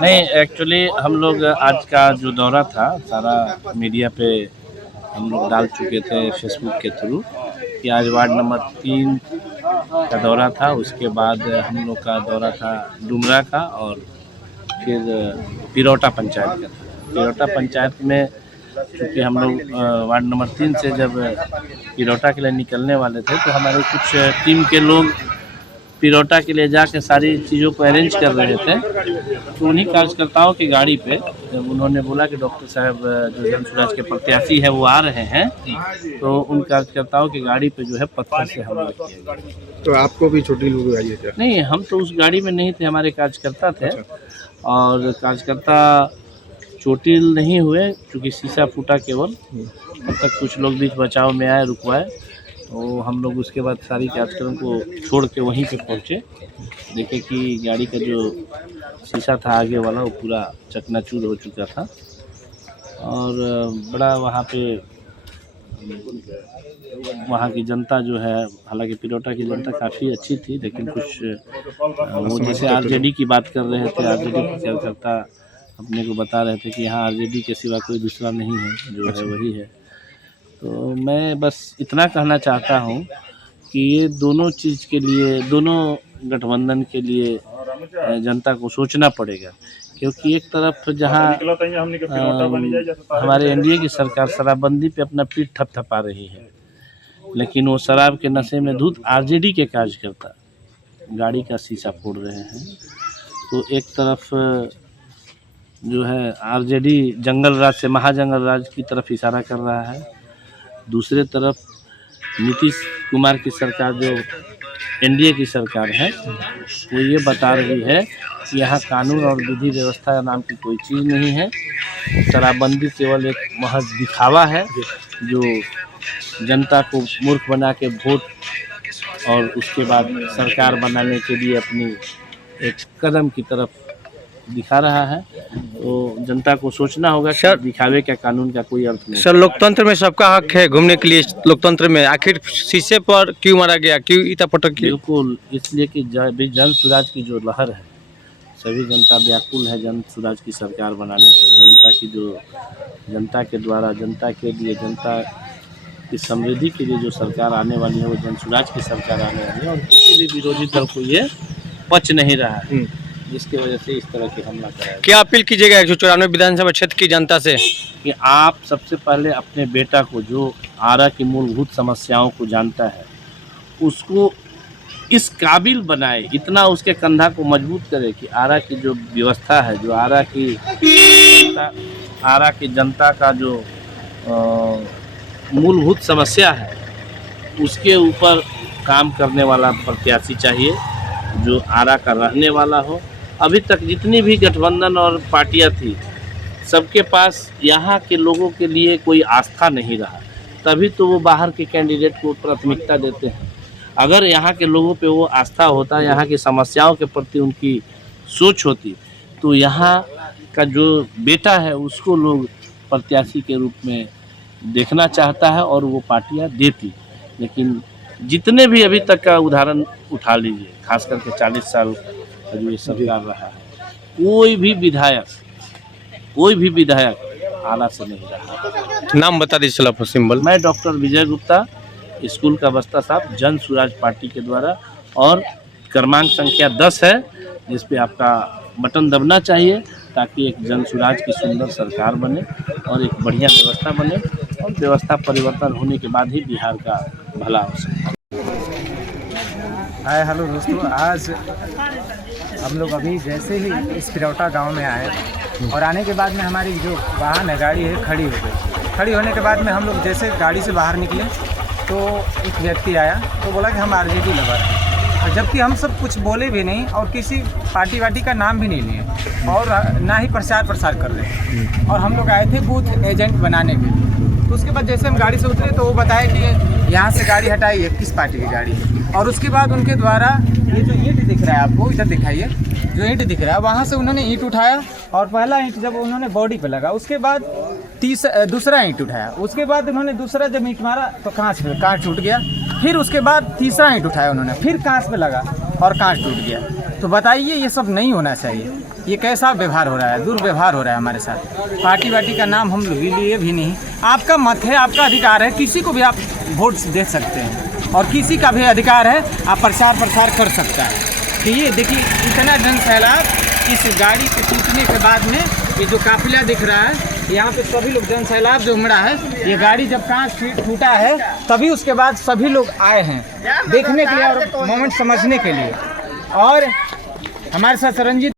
नहीं, एक्चुअली हम लोग आज का जो दौरा था सारा मीडिया पे हम लोग डाल चुके थे फेसबुक के थ्रू कि आज वार्ड नंबर 3 का दौरा था। उसके बाद हम लोग का दौरा था डुमरा का और फिर पिरौटा पंचायत का था। पिरौटा पंचायत में चूँकि हम लोग वार्ड नंबर 3 से जब पिरौटा के लिए निकलने वाले थे तो हमारे कुछ टीम के लोग पिरौटा के लिए जाके सारी चीज़ों को अरेंज कर रहे थे। तो उन्हीं कार्यकर्ताओं की गाड़ी पे जब उन्होंने बोला कि डॉक्टर साहब जो जन सुराज के प्रत्याशी है वो आ रहे हैं, तो उन कार्यकर्ताओं की गाड़ी पे जो है पत्थर से हमला किया गया। तो आपको भी चोटिल हुई है क्या? नहीं, हम तो उस गाड़ी में नहीं थे, हमारे कार्यकर्ता थे। और कार्यकर्ता चोटिल नहीं हुए क्योंकि शीशा फूटा केवल। तब तक कुछ लोग बीच बचाव में आए, रुकवाए, तो हम लोग उसके बाद सारी कार्यक्रम को छोड़ के वहीं पे पहुँचे। देखे कि गाड़ी का जो शीशा था आगे वाला वो पूरा चकनाचूर हो चुका था। और बड़ा वहाँ पे वहाँ की जनता जो है, हालांकि पिरौटा की जनता काफ़ी अच्छी थी, लेकिन कुछ वो जैसे आरजेडी की बात कर रहे थे, आरजेडी के कार्यकर्ता अपने को बता रहे थे कि यहाँ आरजेडी के सिवा कोई दूसरा नहीं है, जो है वही है। तो मैं बस इतना कहना चाहता हूँ कि ये दोनों चीज़ के लिए, दोनों गठबंधन के लिए जनता को सोचना पड़ेगा। क्योंकि एक तरफ जहाँ हमारे एनडीए की सरकार शराबबंदी पे अपना पीठ थपथपा रही है, लेकिन वो शराब के नशे में धुत आरजेडी के कार्यकर्ता गाड़ी का शीशा फोड़ रहे हैं। तो एक तरफ जो है आरजेडी जंगल राज से महाजंगल राज की तरफ इशारा कर रहा है, दूसरे तरफ नीतीश कुमार की सरकार जो एनडीए की सरकार है वो ये बता रही है कि यहाँ कानून और विधि व्यवस्था नाम की कोई चीज़ नहीं है। शराबबंदी केवल एक महज दिखावा है जो जनता को मूर्ख बना के वोट और उसके बाद सरकार बनाने के लिए अपनी एक कदम की तरफ दिखा रहा है। तो जनता को सोचना होगा कि दिखावे का कानून का कोई अर्थ नहीं। सर, लोकतंत्र में सबका हक है घूमने के लिए, लोकतंत्र में आखिर शीशे पर क्यों मारा गया, क्यों इतना पटक किया? बिल्कुल, इसलिए कि जन सुराज की जो लहर है, सभी जनता व्याकुल है जन सुराज की सरकार बनाने को। जनता की जो जनता के द्वारा, जनता के लिए, जनता की समृद्धि के लिए जो सरकार आने वाली है वो जन सुराज की सरकार आने वाली है। और किसी भी विरोधी दल को ये पच नहीं रहा है, जिसकी वजह से इस तरह की हमला कराया। क्या अपील कीजिएगा 194 विधानसभा क्षेत्र की जनता से? कि आप सबसे पहले अपने बेटा को, जो आरा की मूलभूत समस्याओं को जानता है, उसको इस काबिल बनाए, इतना उसके कंधा को मजबूत करे कि आरा की जो व्यवस्था है, जो आरा की जनता का जो मूलभूत समस्या है, उसके ऊपर काम करने वाला प्रत्याशी चाहिए जो आरा का रहने वाला हो। अभी तक जितनी भी गठबंधन और पार्टियां थी, सबके पास यहाँ के लोगों के लिए कोई आस्था नहीं रहा, तभी तो वो बाहर के कैंडिडेट को प्राथमिकता देते हैं। अगर यहाँ के लोगों पे वो आस्था होता, यहाँ की समस्याओं के प्रति उनकी सोच होती, तो यहाँ का जो बेटा है उसको लोग प्रत्याशी के रूप में देखना चाहता है और वो पार्टियाँ देती। लेकिन जितने भी अभी तक का उदाहरण उठा लीजिए, खास करके 40 साल का जो ये सरकार रहा है, कोई भी विधायक आला से नहीं रहा। नाम बता दीजिए सर, सिंबल। मैं डॉक्टर विजय गुप्ता, स्कूल का बस्ता साहब, जन सुराज पार्टी के द्वारा, और क्रमांक संख्या 10 है जिस पे आपका बटन दबना चाहिए ताकि एक जन सुराज की सुंदर सरकार बने और एक बढ़िया व्यवस्था बने, और व्यवस्था परिवर्तन होने के बाद ही बिहार का भला हो सकता है। हाय हेलो दोस्तों, आज हम लोग अभी जैसे ही इस पिरौटा गांव में आए और आने के बाद में हमारी जो वाहन है, गाड़ी है, खड़ी हो गई। खड़ी होने के बाद में हम लोग जैसे गाड़ी से बाहर निकले तो एक व्यक्ति आया तो बोला कि हम आरजेडी लवर हैं, और जबकि हम सब कुछ बोले भी नहीं और किसी पार्टी वार्टी का नाम भी नहीं लिए और ना ही प्रचार कर रहे हैं। और हम लोग आए थे बूथ एजेंट बनाने के लिए। तो उसके बाद जैसे हम गाड़ी से उतरे तो वो बताया कि यहाँ से गाड़ी हटाइए, किस पार्टी की गाड़ी है। और उसके बाद उनके द्वारा ये जो ईंट दिख रहा है आपको, इधर दिखाइए, जो ईंट दिख रहा है वहाँ से उन्होंने ईंट उठाया, और पहला ईंट जब उन्होंने बॉडी पे लगा, उसके बाद दूसरा ईंट उठाया, उसके बाद उन्होंने दूसरा जब ईंट मारा तो कांच टूट गया। फिर उसके बाद तीसरा ईंट उठाया उन्होंने, फिर कांच पे लगा और कांच टूट गया। तो बताइए ये सब नहीं होना चाहिए। ये कैसा व्यवहार हो रहा है, दुर्व्यवहार हो रहा है हमारे साथ। पार्टी वार्टी का नाम हम लोग लिए भी नहीं। आपका मत है, आपका अधिकार है, किसी को भी आप वोट दे सकते हैं और किसी का भी अधिकार है आप प्रचार कर सकता है। कि ये देखिए इतना जन सैलाब इस गाड़ी के टूटने के बाद में, ये जो काफिला दिख रहा है यहाँ पे सभी लोग जन सैलाब जो उमड़ा है, ये गाड़ी जब कांच टूटा है तभी उसके बाद सभी लोग आए हैं देखने के लिए और मोमेंट समझने के लिए। और हमारे साथ रंजीत